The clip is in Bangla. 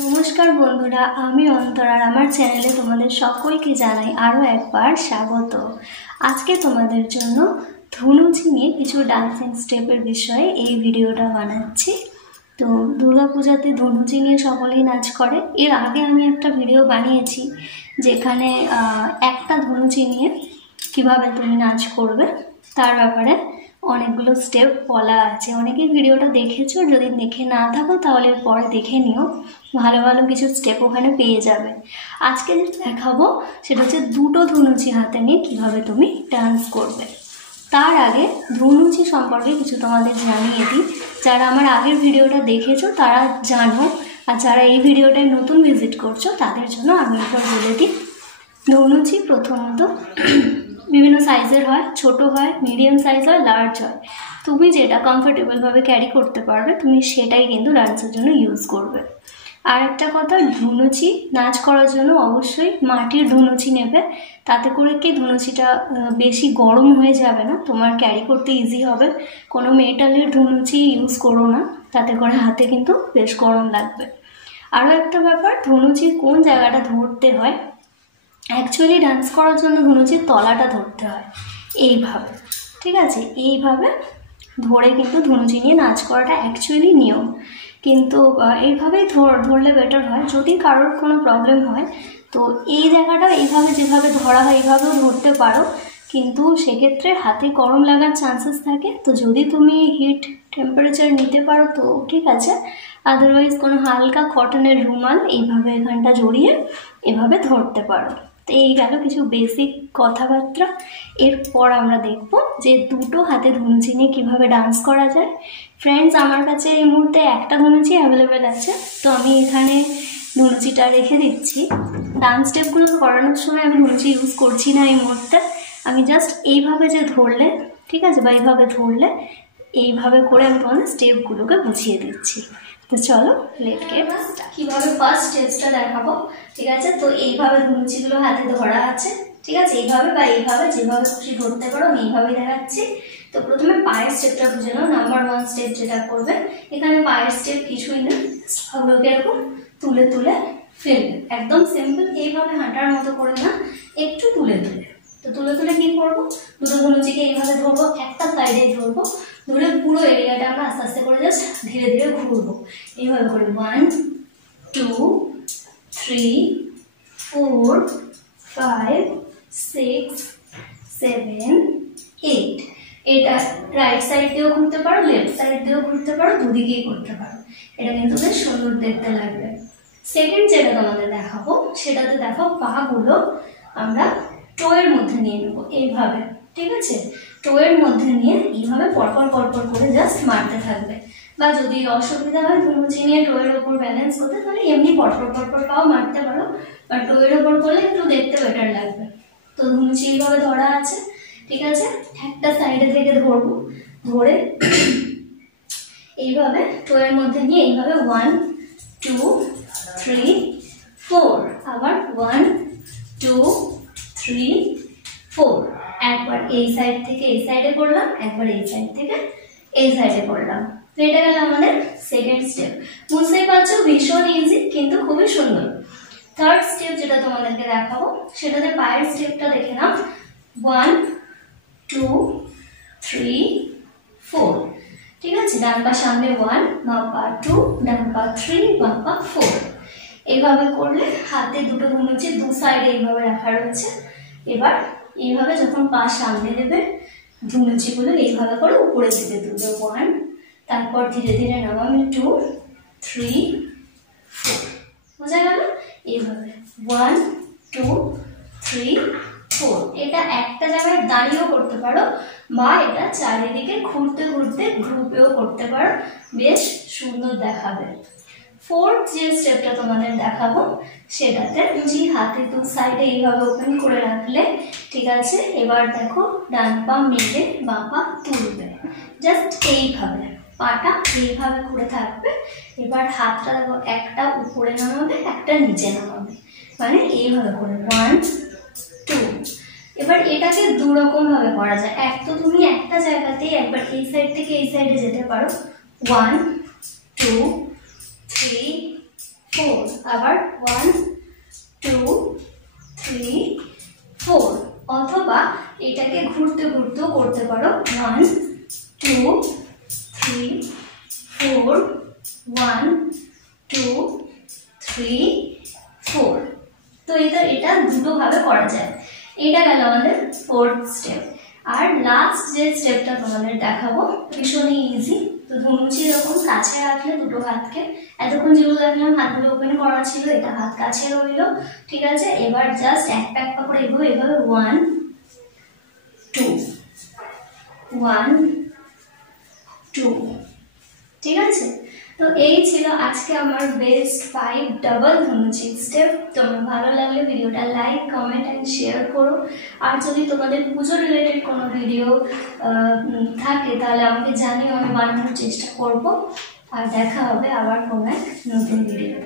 নমস্কার বন্ধুরা, আমি অন্তরার আমার চ্যানেলে তোমাদের সকলকে জানাই আরও একবার স্বাগত। আজকে তোমাদের জন্য ধনুচি নিয়ে কিছু ডান্সিং স্টেপের বিষয়ে এই ভিডিওটা বানাচ্ছি। তো দুর্গাপূজাতে ধনুচি নিয়ে সকলেই নাচ করে। এর আগে আমি একটা ভিডিও বানিয়েছি যেখানে একটা ধনুচি নিয়ে কিভাবে তুমি নাচ করবে তার ব্যাপারে অনেকগুলো স্টেপ বলা আছে। অনেকেই ভিডিওটা দেখেছো, যদি দেখে না থাকো তাহলে পরে দেখে নিও, ভালো ভালো কিছু স্টেপ ওখানে পেয়ে যাবে। আজকে যেটা দেখাবো সেটা হচ্ছে দুটো ধনুচি হাতে নিয়ে কিভাবে তুমি ডান্স করবে। তার আগে ধনুচি সম্পর্কে কিছু তোমাদের জানিয়ে দিই। যারা আমার আগের ভিডিওটা দেখেছো তারা জানো, আর যারা এই ভিডিওটায় নতুন ভিজিট করছো তাদের জন্য আমি একবার বলে দিই। ধনুচি প্রথমত বিভিন্ন সাইজের হয়, ছোট হয়, মিডিয়াম সাইজ হয়, লার্জ হয়। তুমি যেটা কমফোর্টেবলভাবে ক্যারি করতে পারবে তুমি সেটাই কিন্তু ডান্সের জন্য ইউজ করবে। আর একটা কথা, ধনুচি নাচ করার জন্য অবশ্যই মাটির ধনুচি নেবে, তাতে করে কি ধনুচিটা বেশি গরম হয়ে যাবে না, তোমার ক্যারি করতে ইজি হবে। কোনো মেটালের ধনুচি ইউজ করো না, তাতে করে হাতে কিন্তু বেশ গরম লাগবে। আরও একটা ব্যাপার, ধনুচির কোন জায়গাটা ধরতে হয়। অ্যাকচুয়ালি ডান্স করার জন্য ধনুচির তলাটা ধরতে হয় এইভাবে, ঠিক আছে? এইভাবে ধরে কিন্তু ধনুচি নিয়ে নাচ করাটা অ্যাকচুয়ালি নিয়ম, কিন্তু এইভাবেই ধরলে বেটার হয়। যদি কারোর কোনো প্রবলেম হয় তো এই জায়গাটা এইভাবে যেভাবে ধরা হয় এইভাবেও ধরতে পারো, কিন্তু সেক্ষেত্রে হাতে গরম লাগার চান্সেস থাকে। তো যদি তুমি হিট টেম্পারেচার নিতে পারো তো ঠিক আছে, আদারওয়াইজ কোনো হালকা কটনের রুমাল এইভাবে এখানটা জড়িয়ে এভাবে ধরতে পারো। তো এই গেল কিছু বেসিক কথাবার্তা। এরপর আমরা দেখব যে দুটো হাতে ধনুচি নিয়ে কীভাবে ডান্স করা যায়। ফ্রেন্ডস, আমার কাছে এই মুহূর্তে একটা ধনুচি অ্যাভেলেবেল আছে, তো আমি এখানে ধনুচিটা রেখে দিচ্ছি। ডান্স স্টেপগুলো করানোর সময় আমি ধনুচি ইউজ করছি না এই মুহূর্তে। আমি জাস্ট এইভাবে যে ধরলে, ঠিক আছে, বা এইভাবে ধরলে এইভাবে করে আমি তোমাদের স্টেপগুলোকে বুঝিয়ে দিচ্ছি। তো চলো লেট গেট স্টার্ট। কীভাবে ফার্স্ট স্টেপসটা দেখাবো, ঠিক আছে? তো এইভাবে ধনুচিগুলো হাতে ধরা আছে, ঠিক আছে? এইভাবে বা এইভাবে যেভাবে খুশি ধরতে পারো, আমি এইভাবেই দেখাচ্ছি। তো প্রথমে পায়ের স্টেপটা বুঝে নাও। নাম্বার 1 স্টেপ যেটা করবে, এখানে পায়ের স্টেপ কিছুই না, ওগুলোকে এরকম তুলে তুলে ফেলবে, একদম সিম্পল। এইভাবে হাঁটার মতো করে না, একটু তুলে তুলে। তো তুলে তুলে কি করবো, দুটো ধনুচিকে এইভাবে ধরবো, একটা সাইডে ধরবো, ধরে পুরো এরিয়াটা আমরা আস্তে আস্তে করে জাস্ট ধীরে ধীরে ঘুরবো এইভাবে করে। 1 2 3 4 5 6 7 8। এটা রাইট সাইড দিয়েও ঘুরতে পারো, লেফট সাইড দিয়েও ঘুরতে পারো, দুদিকেই করতে পারো। এটা কিন্তু বেশ সুন্দর দেখতে লাগবে। সেকেন্ড যেটা তোমাদের দেখাবো সেটাতে দেখো পাগুলো আমরা টোয়ের মধ্যে নিয়ে নেবো এইভাবে, ঠিক আছে? টোয়ের মধ্যে নিয়ে এইভাবে পরপর পরপর করে জাস্ট মারতে থাকবে। বা যদি অসুবিধা হয় ধনুচি নিয়ে টোয়ের ওপর ব্যালেন্স করতে, তাহলে এমনি পরপর পরপর পাও মারতে পারো, বা টোয়ের ওপর করলে একটু দেখতে বেটার লাগবে। তো ধনুচি এইভাবে ধরা আছে, ঠিক আছে? একটা সাইডে থেকে ধরবো, ধরে এইভাবে টোয়ের মধ্যে নিয়ে এইভাবে 1 2 3 4, আবার 1 2 3 4। একবার এই সাইড থেকে এই সাইডে করলাম, একবার এই সাইড থেকে এই সাইডে করলাম। তো এটা গেল আমাদের সেকেন্ড স্টেপ। বুঝতেই পারছো ভীষণ ইজি, কিন্তু খুবই সুন্দর। থার্ড স্টেপ যেটা তোমাদেরকে দেখাবো সেটাতে পায়ের স্টেপটা দেখে নাও। 1 2 3 4, ঠিক আছে? ডান পা সামনে 1, বাম পা 2, ডান পা 3, বাম পা 4। এইভাবে করলে হাতে দুটো ধনুচি দু সাইডে এইভাবে রাখা রয়েছে। এবার এইভাবে যখন পা সামনে দেবে, ধনুচিগুলো এইভাবে করে উপরে দিতে দেবে 1, তারপর ধীরে ধীরে নামাবে 2 3 4। বোঝা গেল? এইভাবে 1 2 3 4। এটা একটা জায়গায় দাঁড়িয়েও করতে পারো, বা এটা চারিদিকে ঘুরতে ঘুরতে গ্রুপেও করতে পারো, বেশ সুন্দর দেখাবে। ফোর্থ যে স্টেপটা তোমাদের দেখাবো সেটাতে যে হাতে দু সাইডে এইভাবে ওপেন করে রাখলে, ঠিক আছে? এবার দেখো ডান পা মেলে বাম পা তুলবে, জাস্ট এইভাবে পাটা এইভাবে করে থাকবে। এবার হাতটা দেখো একটা উপরে নামাবে, একটা নিচে নামাবে, মানে এইভাবে করে 1 2। এবার এটাকে দু রকম ভাবে করা যায়। এক তো তুমি একটা জায়গাতেই একবার এই সাইড থেকে এই সাইডে যেতে পারো, 1 2 3 4, আবার 1 2 3 4, অথবা এটাকে ঘুরতে ঘুরতেও করতে পারো 1 2 3 4 1 2 3 4। তো এটা দুটো ভাবে করা যায়। এটা গেল আমাদের ফোর্থ স্টেপ। আর লাস্ট যে স্টেপটা তোমাদের দেখাবো ভীষণই ইজি। তো ধনুচি এরকম কাছে রাখলে দুটো হাতকে, এতক্ষণ যেগুলো দেখলাম হাতগুলো ওপেন করা ছিল, এটা হাত কাছে রইলো, ঠিক আছে। এবার জাস্ট একটা একটা করে এভাবে 1 2 1 2, ঠিক আছে। তো এই ছিল আজকে আমার বেস্ট 5 ডাবল ধনুচি স্টেপ। তোমার ভালো লাগলে ভিডিওটা লাইক কমেন্ট এন্ড শেয়ার করো। আর যদি তোমাদের পুজো রিলেটেড কোনো ভিডিও থাকে তাহলে আমাকে জানিও, আমি বানানোর চেষ্টা করব। আর দেখা হবে আবার কোনো এক নতুন ভিডিও।